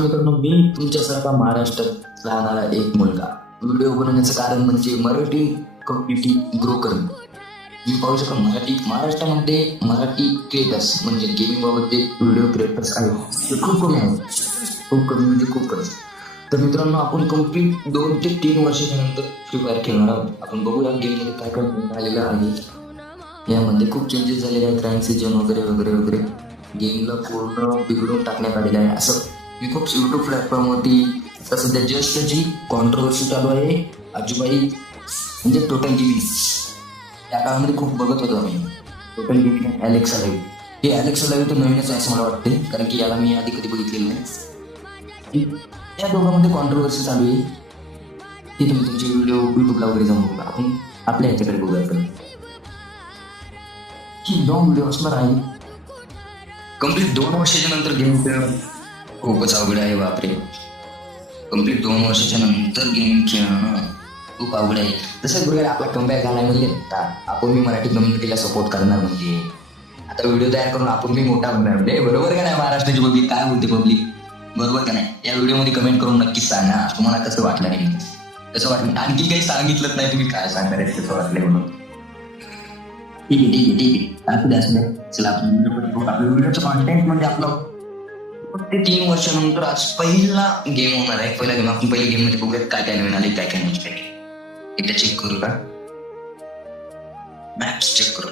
मित्रांनो, मी तुमच्यासारखा महाराष्ट्रात राहणारा एक मुलगा. व्हिडिओ बनवण्याचं कारण म्हणजे मराठी कम्युनिटी ग्रो करणं. मी पाहू शकतो महाराष्ट्रामध्ये मराठी क्रिएटर्स म्हणजे गेमिंग बाबतचे व्हिडिओ क्रिएटर्स आहेत ते खूप कमी आहेत. खूप कमी म्हणजे खूप कमी. तर मित्रांनो, आपण कम्प्लीट 2 ते 3 वर्षाच्या नंतर फ्री फायर खेळणार आहोत. आपण बघूया गेममध्ये काय काय आलेलं आहे. यामध्ये खूप चेंजेस झालेले आहेत, रँक सीजन वगैरे वगैरे वगैरे. गेमला पूर्ण बिघडून टाकण्यात आलेलं आहे. असं मी खूप यूट्यूब प्लॅटफॉर्मवरती सध्या जस्ट जी कॉन्ट्रोवर्सी चालू आहे, आजूबाई म्हणजे टोटल गेमिंग त्या काळामध्ये खूप बघत होतो आम्ही. टोटल गेमिंग ॲलेक्सा लाईव्ह, हे ॲलेक्सा लाईव्ह तर नवीनच आहे असं मला वाटते, कारण की याला मी आधी कधी बघितलेलं नाही. त्या दोघांमध्ये कॉन्ट्रोवर्सी चालू आहे. ती तुम्ही तुमचे व्हिडिओ यूट्यूबला वगैरे जाऊन बघा. आपण आपल्या ह्याच्याकडे बघूया. ही लॉंग व्हिडिओ असणार आहे. कम्प्लीट 2 वर्षाच्या नंतर गेम खेळणं खूपच अवघड आहे. बापरे, कम्प्लीट 2 वर्षाच्या नंतर गेम खेळणं खूप अवघड आहे. तसंच बरोबर आपला कमबॅक झाला म्हणजे आपण मी मराठी कम्युनिटीला सपोर्ट करणार. म्हणजे आता व्हिडिओ तयार करून आपण मी मोठा बनणार. म्हणजे बरोबर का नाही? महाराष्ट्राची पब्लिक काय बोलते? पब्लिक बरोबर का नाही? या व्हिडिओमध्ये कमेंट करून नक्कीच सांगा तुम्हाला कसं वाटलं नाही. कसं वाटलं आणखी काही सांगितलं नाही तुम्ही, काय सांगणार आहे कसं वाटलंय म्हणून. ठीक आहे ठीक आहे ठीक आहे, असू द्या असू द्या. चला आपण आपल्या व्हिडिओचं कॉन्टेंट म्हणजे आपलं ते 3 वर्षानंतर आज पहिला गेम होणार आहे. पहिला गेम आपण पहिल्या गेम मध्ये बघूयात काय काय नवीन आले, काय काय नाही. एकदा चेक करू का? मॅप्स चेक करू.